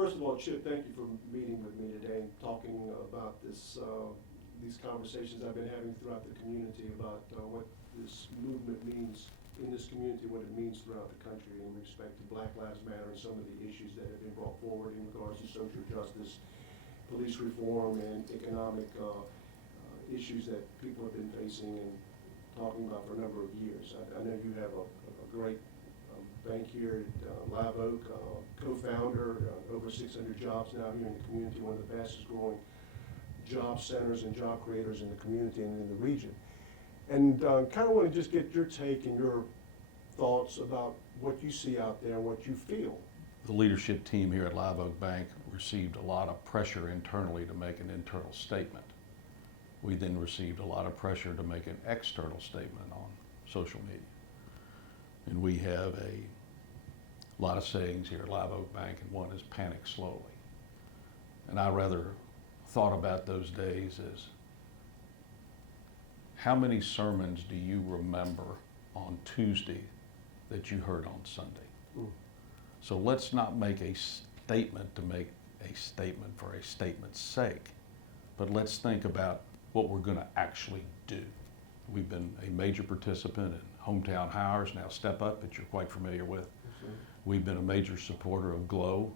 First of all, Chip, thank you for meeting with me today and talking about this, these conversations I've been having throughout the community about what this movement means in this community, what it means throughout the country in respect to Black Lives Matter and some of the issues that have been brought forward in regards to social justice, police reform, and economic issues that people have been facing and talking about for a number of years. I know you have a great bank here at Live Oak, co-founder, over 600 jobs now here in the community, one of the fastest growing job centers and job creators in the community and in the region. And kind of want to just get your take and your thoughts about what you see out there and what you feel. The leadership team here at Live Oak Bank received a lot of pressure internally to make an internal statement. We then received a lot of pressure to make an external statement on social media. And we have a lot of sayings here at Live Oak Bank, and one is panic slowly. And I rather thought about those days as, how many sermons do you remember on Tuesday that you heard on Sunday? So let's not make a statement to make a statement for a statement's sake, but let's think about what we're going to actually do. We've been a major participant in Hometown Hires, now Step Up, that you're quite familiar with. We've been a major supporter of GLOW,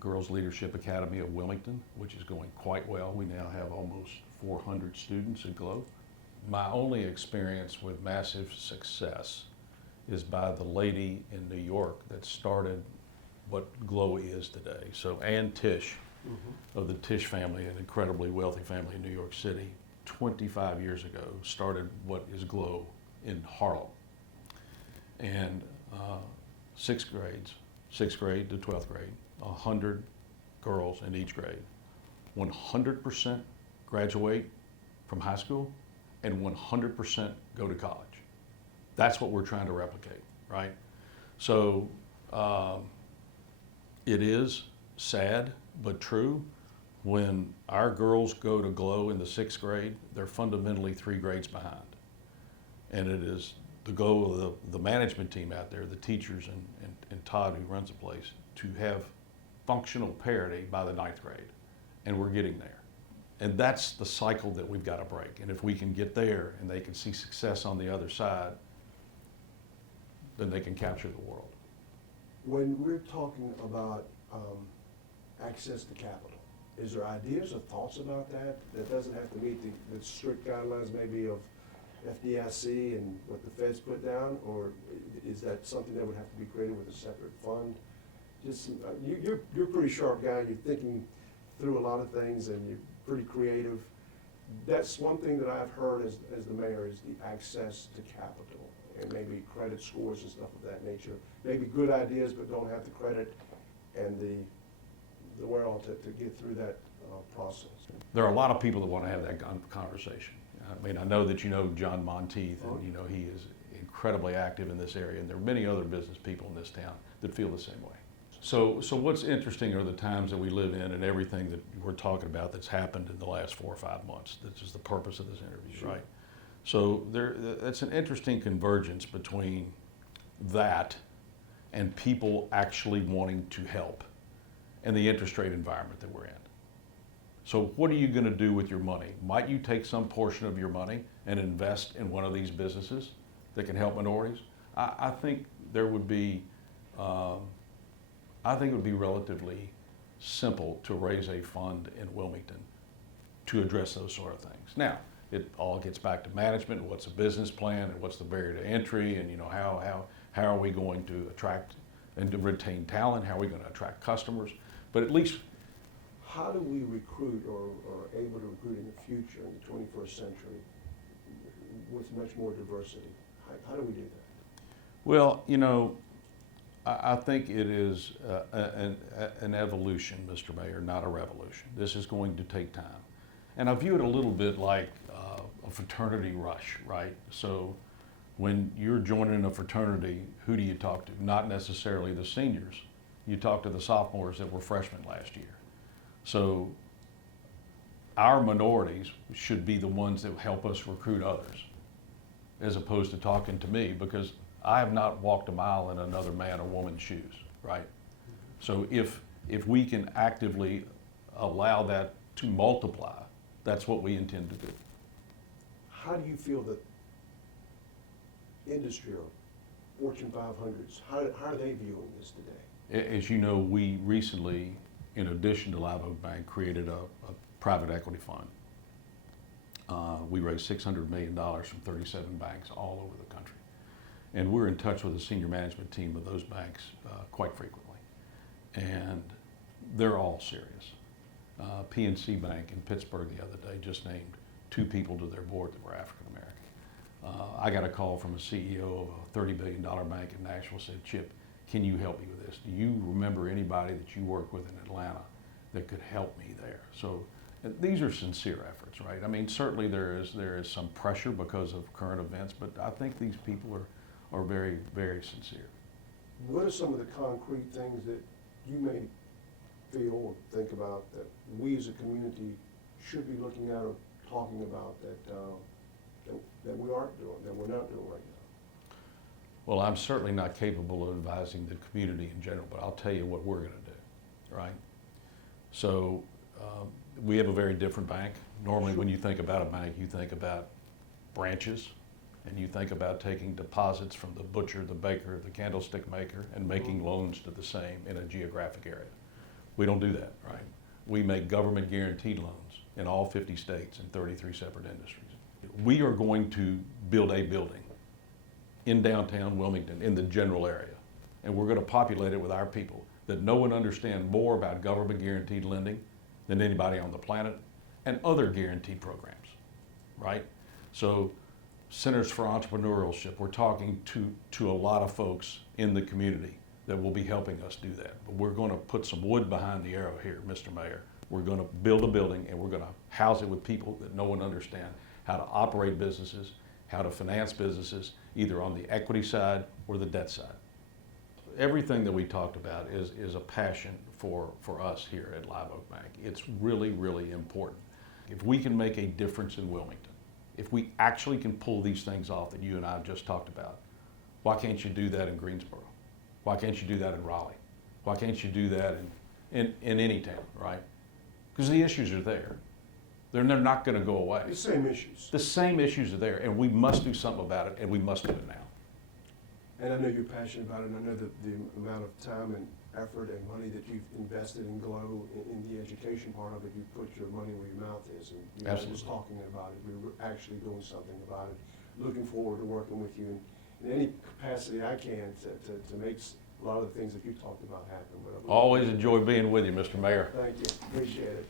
Girls Leadership Academy of Wilmington, which is going quite well. We now have almost 400 students at GLOW. My only experience with massive success is by the lady in New York that started what GLOW is today. So Ann Tish of the Tish family, an incredibly wealthy family in New York City, 25 years ago started what is GLOW in Harlem. And sixth grade to 12th grade, 100 girls in each grade. 100% graduate from high school and 100% go to college. That's what we're trying to replicate, right? So it is sad but true. When our girls go to GLOW in the 6th grade, they're fundamentally 3 grades behind. And it is the goal of the management team out there, the teachers and Todd who runs the place, to have functional parity by the 9th grade. And we're getting there. And that's the cycle that we've got to break. And if we can get there and they can see success on the other side, then they can capture the world. When we're talking about access to capital, is there ideas or thoughts about that? That doesn't have to meet the strict guidelines maybe of FDIC and what the feds put down, or is that something that would have to be created with a separate fund? Just you're a pretty sharp guy. You're thinking through a lot of things, and you're pretty creative. That's one thing that I've heard as the mayor is the access to capital and maybe credit scores and stuff of that nature. Maybe good ideas, but don't have the credit and the wherewithal to get through that process. There are a lot of people that want to have that conversation. I mean, I know that you know John Monteith, and you know he is incredibly active in this area, and there are many other business people in this town that feel the same way. So what's interesting are the times that we live in and everything that we're talking about that's happened in the last 4 or 5 months. This is the purpose of this interview, Sure. right? So that's an interesting convergence between that and people actually wanting to help and the interest rate environment that we're in. So what are you going to do with your money? Might you take some portion of your money and invest in one of these businesses that can help minorities? I think there would be, I think it would be relatively simple to raise a fund in Wilmington to address those sort of things. Now, it all gets back to management. What's a business plan and what's the barrier to entry, and you know how are we going to attract and to retain talent? How are we going to attract customers? But at least, how do we recruit or are able to recruit in the future in the 21st century with much more diversity? How do we do that? Well, you know, I think it is an evolution, Mr. Mayor, not a revolution. This is going to take time. And I view it a little bit like a fraternity rush, right? So when you're joining a fraternity, who do you talk to? Not necessarily the seniors. You talk to the sophomores that were freshmen last year. So our minorities should be the ones that help us recruit others, as opposed to talking to me, because I have not walked a mile in another man or woman's shoes, right? So if If we can actively allow that to multiply, that's what we intend to do. How do you feel that industry or Fortune 500s, how are they viewing this today? As you know, we recently, in addition to Live Oak Bank, created a private equity fund. We raised $600 million from 37 banks all over the country. And we're in touch with the senior management team of those banks quite frequently. And they're all serious. PNC Bank in Pittsburgh the other day just named 2 people to their board that were African American. I got a call from a CEO of a $30 billion bank in Nashville, said, Chip, can you help me with this? Do you remember anybody that you work with in Atlanta that could help me there? So these are sincere efforts, right? I mean, certainly there is some pressure because of current events, but I think these people are very, very sincere. What are some of the concrete things that you may feel or think about that we as a community should be looking at or talking about that we aren't doing, that we're not doing right now? Well, I'm certainly not capable of advising the community in general, but I'll tell you what we're going to do, right? So we have a very different bank. Normally when you think about a bank, you think about branches, and you think about taking deposits from the butcher, the baker, the candlestick maker, and making loans to the same in a geographic area. We don't do that, right? We make government guaranteed loans in all 50 states in 33 separate industries. We are going to build a building in downtown Wilmington, in the general area, and we're going to populate it with our people that know and understand more about government guaranteed lending than anybody on the planet, and other guaranteed programs, right? So Centers for Entrepreneurship, we're talking to a lot of folks in the community that will be helping us do that. But we're going to put some wood behind the arrow here, Mr. Mayor. We're going to build a building and we're going to house it with people that know and understand how to operate businesses, how to finance businesses, either on the equity side or the debt side. Everything that we talked about is a passion for us here at Live Oak Bank. It's really, really important. If we can make a difference in Wilmington, if we actually can pull these things off that you and I just talked about, why can't you do that in Greensboro? Why can't you do that in Raleigh? Why can't you do that in any town, right? Because the issues are there. They're not going to go away. The same issues. The same issues are there, and we must do something about it, and we must do it now. And I know you're passionate about it, and I know that the amount of time and effort and money that you've invested in GLOW in the education part of it, you put your money where your mouth is, and you're not just talking about it, we're actually doing something about it. Looking forward to working with you in any capacity I can to make a lot of the things that you talked about happen. Always enjoy being with you, Mr. Mayor. Thank you, appreciate it.